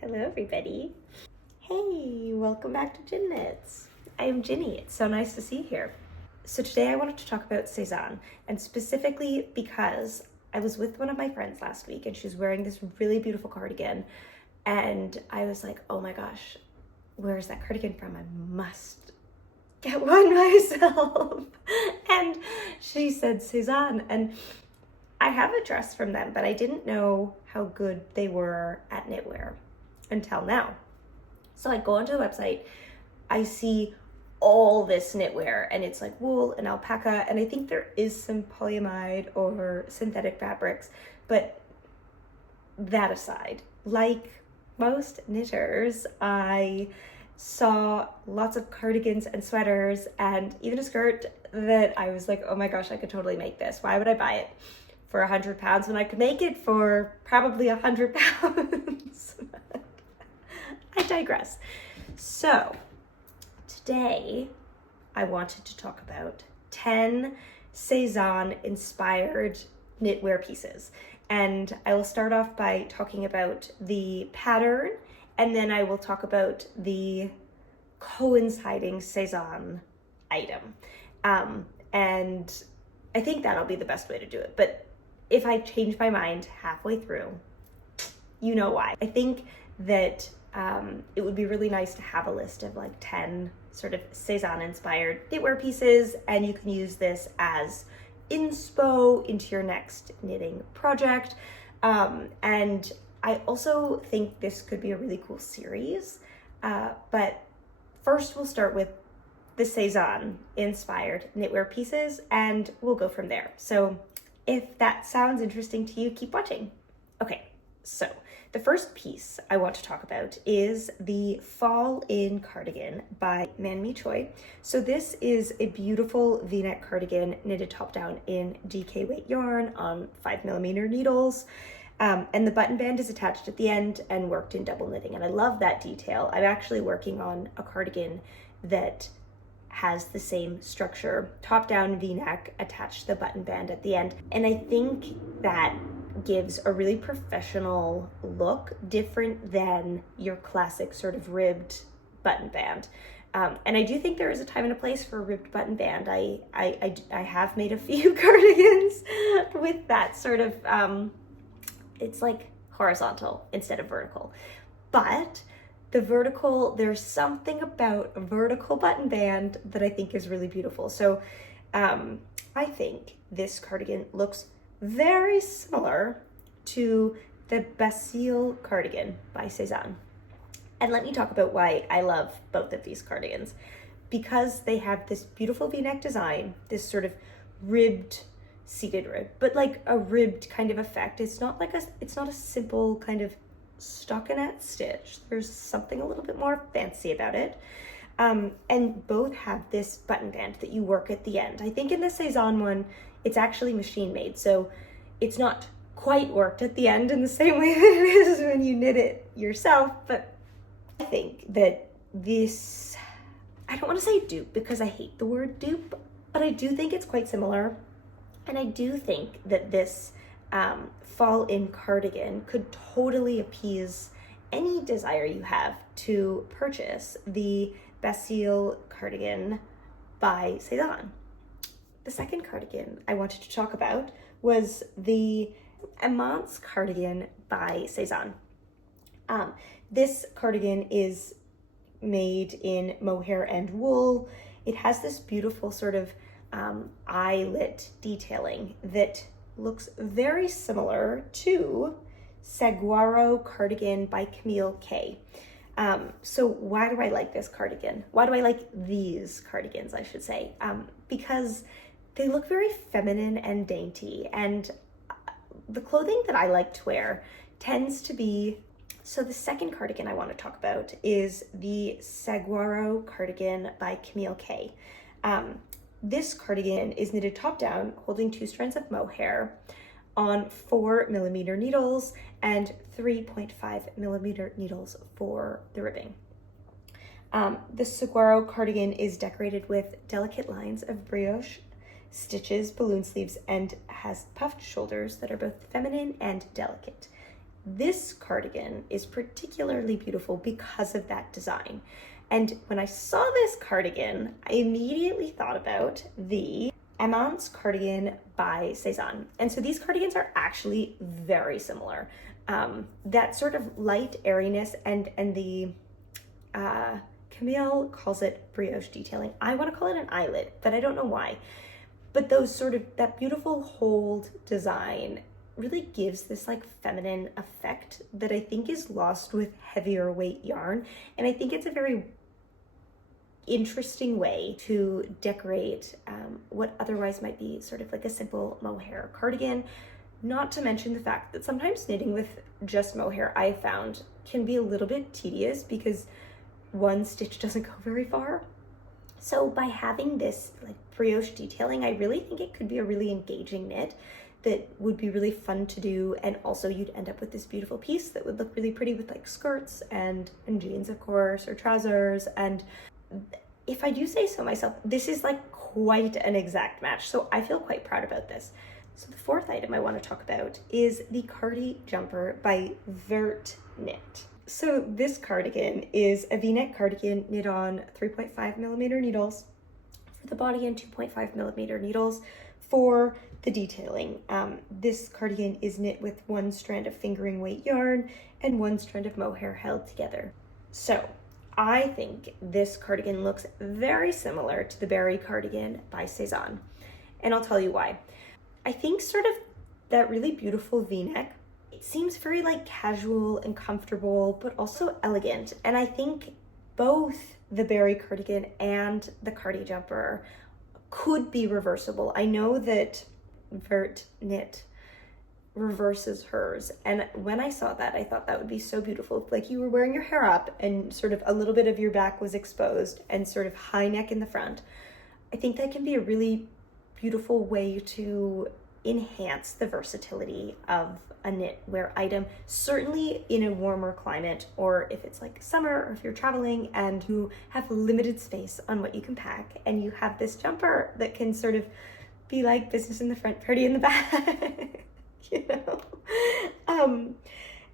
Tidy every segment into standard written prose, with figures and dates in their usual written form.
Hello everybody. Hey, welcome back to Ginknits. I am Ginny. It's so nice to see you here. So today I wanted to talk about Sezane, and specifically because I was with one of my friends last week and she was wearing this really beautiful cardigan, and I was like, oh my gosh, where's that cardigan from? I must get one myself. And she said Sezane, and I have a dress from them, but I didn't know how good they were at knitwear until now. So I go onto the website, I see all this knitwear, and it's like wool and alpaca, and I think there is some polyamide or synthetic fabrics, but that aside, like most knitters, I saw lots of cardigans and sweaters and even a skirt that I was like, oh my gosh, I could totally make this. Why would I buy it for £100 when I could make it for probably £100? I digress. So today I wanted to talk about 10 Sezane inspired knitwear pieces. And I will start off by talking about the pattern, and then I will talk about the coinciding Sezane item. And I think that'll be the best way to do it. But if I change my mind halfway through, you know why. I think that it would be really nice to have a list of like 10 sort of Sezane inspired knitwear pieces, and you can use this as inspo into your next knitting project. And I also think this could be a really cool series. But first we'll start with the Sezane inspired knitwear pieces and we'll go from there. So if that sounds interesting to you, keep watching. Okay, so the first piece I want to talk about is the Fallin Cardigan by Manmi Choi. So this is a beautiful V-neck cardigan knitted top down in DK weight yarn on 5mm needles. And the button band is attached at the end and worked in double knitting. And I love that detail. I'm actually working on a cardigan that has the same structure, top down V-neck attached to the button band at the end. And I think that gives a really professional look, different than your classic sort of ribbed button band. And I do think there is a time and a place for a ribbed button band. I have made a few cardigans with that sort of, it's like horizontal instead of vertical. But the vertical, there's something about a vertical button band that I think is really beautiful. So I think this cardigan looks very similar to the Bastille cardigan by Sezane. And let me talk about why I love both of these cardigans. Because they have this beautiful V-neck design, this sort of ribbed, seated rib, but like a ribbed kind of effect. It's not a simple kind of stockinette stitch. There's something a little bit more fancy about it. And both have this button band that you work at the end. I think in the Sezane one, it's actually machine made, so it's not quite worked at the end in the same way that it is when you knit it yourself. But I think that this, I don't want to say dupe because I hate the word dupe, but I do think it's quite similar. And I do think that this Fallin Cardigan could totally appease any desire you have to purchase the Bastille cardigan by Sezane. The second cardigan I wanted to talk about was the Avent Cardigan by Sezane. This cardigan is made in mohair and wool. It has this beautiful sort of eyelet detailing that looks very similar to Saguaro Cardigan by Camille K. So why do I like this cardigan? Why do I like these cardigans, I should say? Because they look very feminine and dainty, and the clothing that I like to wear tends to be. So the second cardigan I want to talk about is the Saguaro Cardigan by Camille K. This cardigan is knitted top down, holding 2 strands of mohair on 4mm needles and 3.5mm needles for the ribbing. The Saguaro cardigan is decorated with delicate lines of brioche stitches, balloon sleeves, and has puffed shoulders that are both feminine and delicate. this cardigan is particularly beautiful because of that design. And when I saw this cardigan, I immediately thought about the Avent Cardigan by Sezane. And so these cardigans are actually very similar. That sort of light airiness and the Camille calls it brioche detailing. I want to call it an eyelet, but I don't know why. But those sort of, that beautiful hold design really gives this like feminine effect that I think is lost with heavier weight yarn. And I think it's a very interesting way to decorate what otherwise might be sort of like a simple mohair cardigan. Not to mention the fact that sometimes knitting with just mohair, I found, can be a little bit tedious because one stitch doesn't go very far. So by having this like brioche detailing, I really think it could be a really engaging knit that would be really fun to do, and also you'd end up with this beautiful piece that would look really pretty with like skirts and jeans, of course, or trousers. And if I do say so myself, this is like quite an exact match, so I feel quite proud about this. So the fourth item I want to talk about is the Cardi Jumper by Avent Knit. So this cardigan is a V-neck cardigan knit on 3.5mm needles for the body and 2.5mm needles for the detailing. This cardigan is knit with one strand of fingering weight yarn and one strand of mohair held together. So I think this cardigan looks very similar to the Berry Cardigan by Sezane, and I'll tell you why. I think sort of that really beautiful V-neck, it seems very like casual and comfortable, but also elegant. And I think both the Berry Cardigan and the Cardi Jumper could be reversible. I know that Avent Knit reverses hers, and when I saw that, I thought that would be so beautiful. Like you were wearing your hair up and sort of a little bit of your back was exposed and sort of high neck in the front. I think that can be a really beautiful way to enhance the versatility of a knitwear item, certainly in a warmer climate, or if it's like summer, or if you're traveling and you have limited space on what you can pack, and you have this jumper that can sort of be like business in the front, party in the back, you know?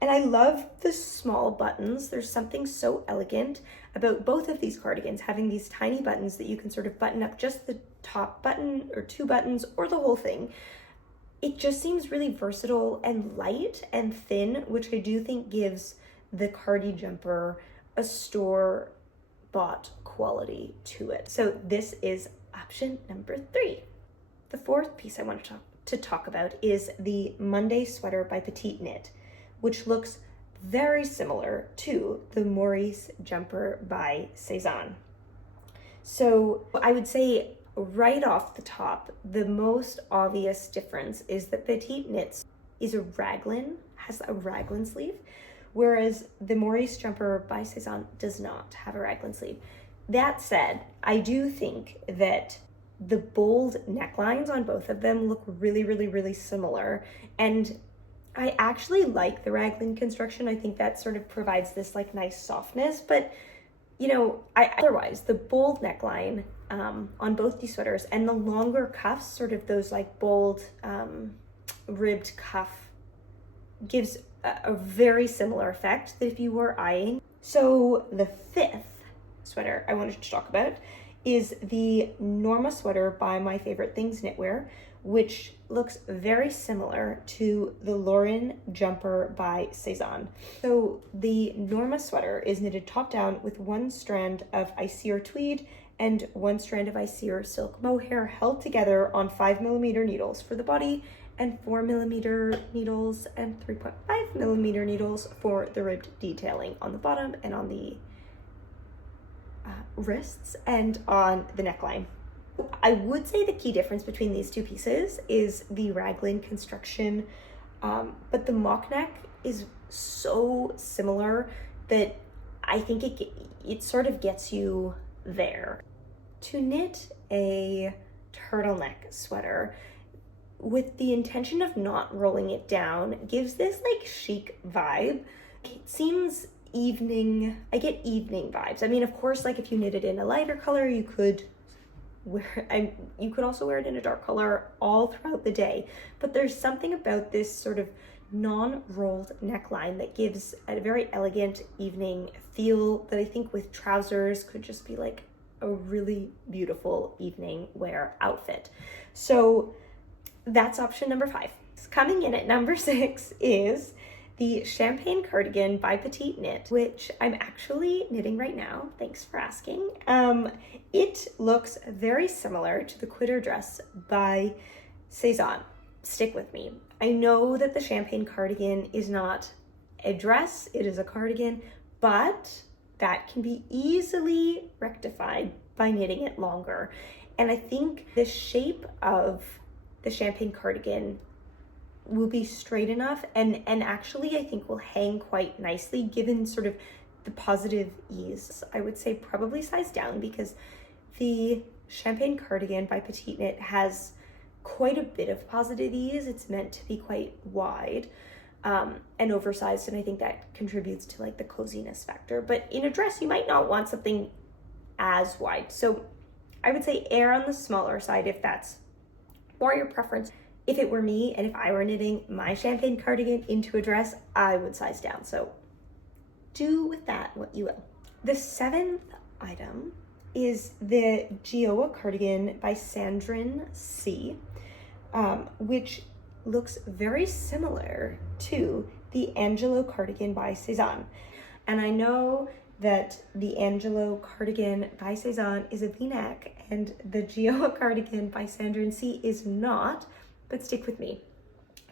And I love the small buttons. There's something so elegant about both of these cardigans, having these tiny buttons that you can sort of button up just the top button or two buttons or the whole thing. It just seems really versatile and light and thin, which I do think gives the Cardi Jumper a store-bought quality to it. So this is option number 3. The fourth piece I want to talk about is the Monday Sweater by Petite Knit, which looks very similar to the Maurice Jumper by Sezane. So I would say right off the top, the most obvious difference is that Petite Knits is has a raglan sleeve, whereas the Maurice Jumper by Sezane does not have a raglan sleeve. That said, I do think that the bold necklines on both of them look really, really, really similar. And I actually like the raglan construction. I think that sort of provides this like nice softness, but you know, otherwise the bold neckline on both these sweaters and the longer cuffs, sort of those like bold ribbed cuff, gives a very similar effect that if you were eyeing. So the fifth sweater I wanted to talk about is the Norma Sweater by My Favorite Things Knitwear, which looks very similar to the Lauren Jumper by Sezane. So the Norma Sweater is knitted top down with one strand of Icier tweed and one strand of Icier silk mohair held together on 5mm needles for the body and 4mm needles and 3.5mm needles for the ribbed detailing on the bottom and on the wrists and on the neckline. I would say the key difference between these two pieces is the raglan construction, but the mock neck is so similar that I think it sort of gets you there. To knit a turtleneck sweater with the intention of not rolling it down gives this like chic vibe. It seems I get evening vibes. I mean, of course, like if you knit it in a lighter color, you could also wear it in a dark color all throughout the day. But there's something about this sort of non-rolled neckline that gives a very elegant evening feel that I think with trousers could just be like a really beautiful evening wear outfit. So that's option number 5. Coming in at number 6 is the Champagne Cardigan by Petite Knit, which I'm actually knitting right now. Thanks for asking. It looks very similar to the Quitter dress by Sezane. Stick with me. I know that the Champagne Cardigan is not a dress, it is a cardigan, but that can be easily rectified by knitting it longer. And I think the shape of the Champagne Cardigan will be straight enough and actually I think will hang quite nicely given sort of the positive ease. I would say probably size down because the Champagne Cardigan by Petite Knit has quite a bit of positive ease. It's meant to be quite wide and oversized, and I think that contributes to like the coziness factor. But in a dress, you might not want something as wide. So I would say err on the smaller side if that's more your preference. If it were me and if I were knitting my Champagne Cardigan into a dress, I would size down. So do with that what you will. The 7th item is the Gooa Cardigan by Sandrine C, which looks very similar to the Angelo Cardigan by Sezane. And I know that the Angelo Cardigan by Sezane is a V-neck and the Gooa Cardigan by Sandrine C is not, but stick with me.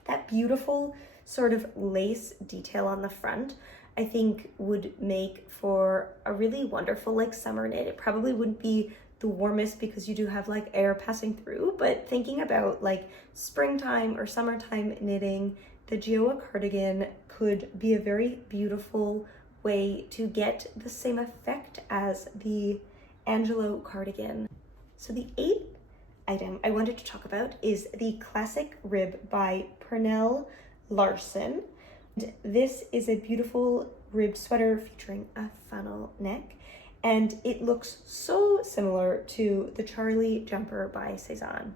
That beautiful sort of lace detail on the front, I think would make for a really wonderful like summer knit. It probably wouldn't be the warmest because you do have like air passing through, but thinking about like springtime or summertime knitting, the Gooa Cardigan could be a very beautiful way to get the same effect as the Angelo Cardigan. So the 8th item I wanted to talk about is the Classic Rib by Pernell Larson. This is a beautiful ribbed sweater featuring a funnel neck, and it looks so similar to the Charlie Jumper by Sezane.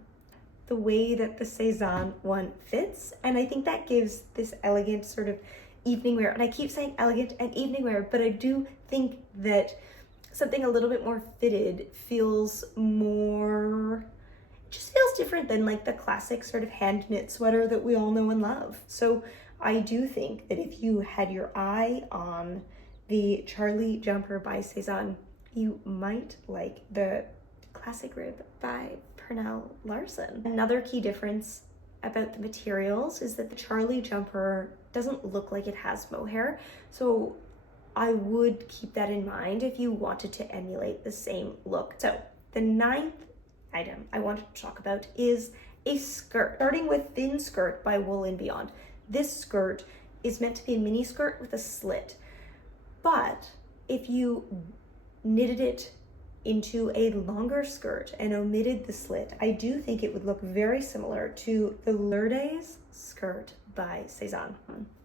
The way that the Sezane one fits, and I think that gives this elegant sort of evening wear, and I keep saying elegant and evening wear, but I do think that something a little bit more fitted feels more, just feels different than like the classic sort of hand knit sweater that we all know and love. So I do think that if you had your eye on the Charlie Jumper by Sezane, you might like the Classic Rib by Pernell Larson. Another key difference about the materials is that the Charlie Jumper doesn't look like it has mohair, so I would keep that in mind if you wanted to emulate the same look. So the 9th item I wanted to talk about is a skirt, starting with Thin Skirt by Wool & Beyond. This skirt is meant to be a mini skirt with a slit, but if you knitted it into a longer skirt and omitted the slit, I do think it would look very similar to the Lourdes skirt by Sezane.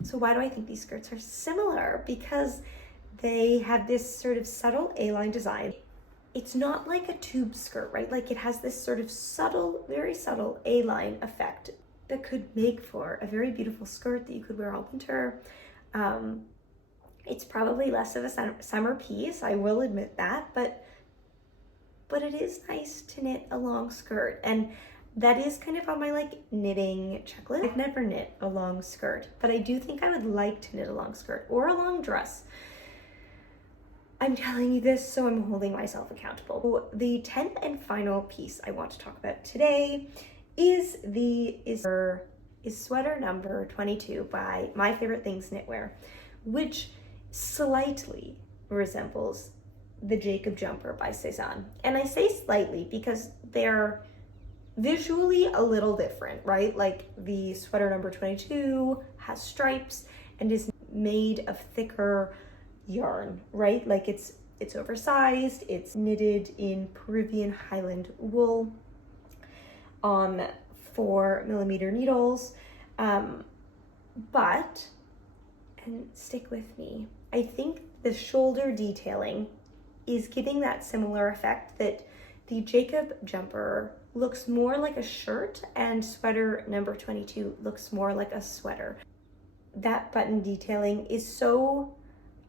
So why do I think these skirts are similar? Because they have this sort of subtle A-line design. It's not like a tube skirt, right? Like it has this sort of subtle, very subtle A-line effect that could make for a very beautiful skirt that you could wear all winter. It's probably less of a summer piece, I will admit that, but it is nice to knit a long skirt, and that is kind of on my like knitting checklist. I've never knit a long skirt, but I do think I would like to knit a long skirt or a long dress. I'm telling you this, so I'm holding myself accountable. The 10th and final piece I want to talk about today is sweater number 22 by My Favorite Things Knitwear, which slightly resembles the Jacob Jumper by Sezane. And I say slightly because they're visually a little different, right? Like the sweater number 22 has stripes and is made of thicker yarn, right? Like it's oversized, it's knitted in Peruvian Highland wool on 4mm needles, but, and stick with me, I think the shoulder detailing is giving that similar effect that the Jacob Jumper looks more like a shirt and sweater number 22 looks more like a sweater. that button detailing is so,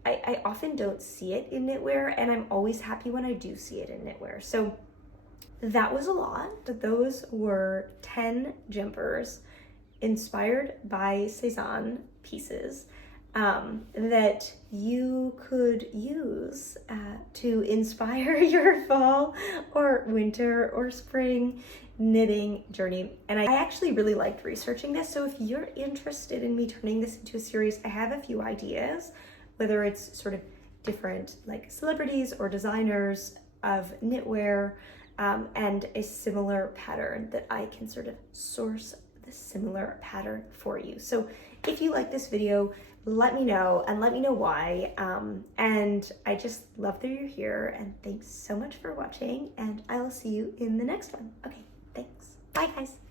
I often don't see it in knitwear, and I'm always happy when I do see it in knitwear. So that was a lot. Those were 10 jumpers inspired by Sezane pieces that you could use to inspire your fall or winter or spring knitting journey. And I actually really liked researching this. So if you're interested in me turning this into a series, I have a few ideas, whether it's sort of different like celebrities or designers of knitwear, and a similar pattern that I can sort of source the similar pattern for you. So if you like this video, let me know and let me know why. And I just love that you're here, and thanks so much for watching, and I will see you in the next one. Okay, thanks. Bye guys.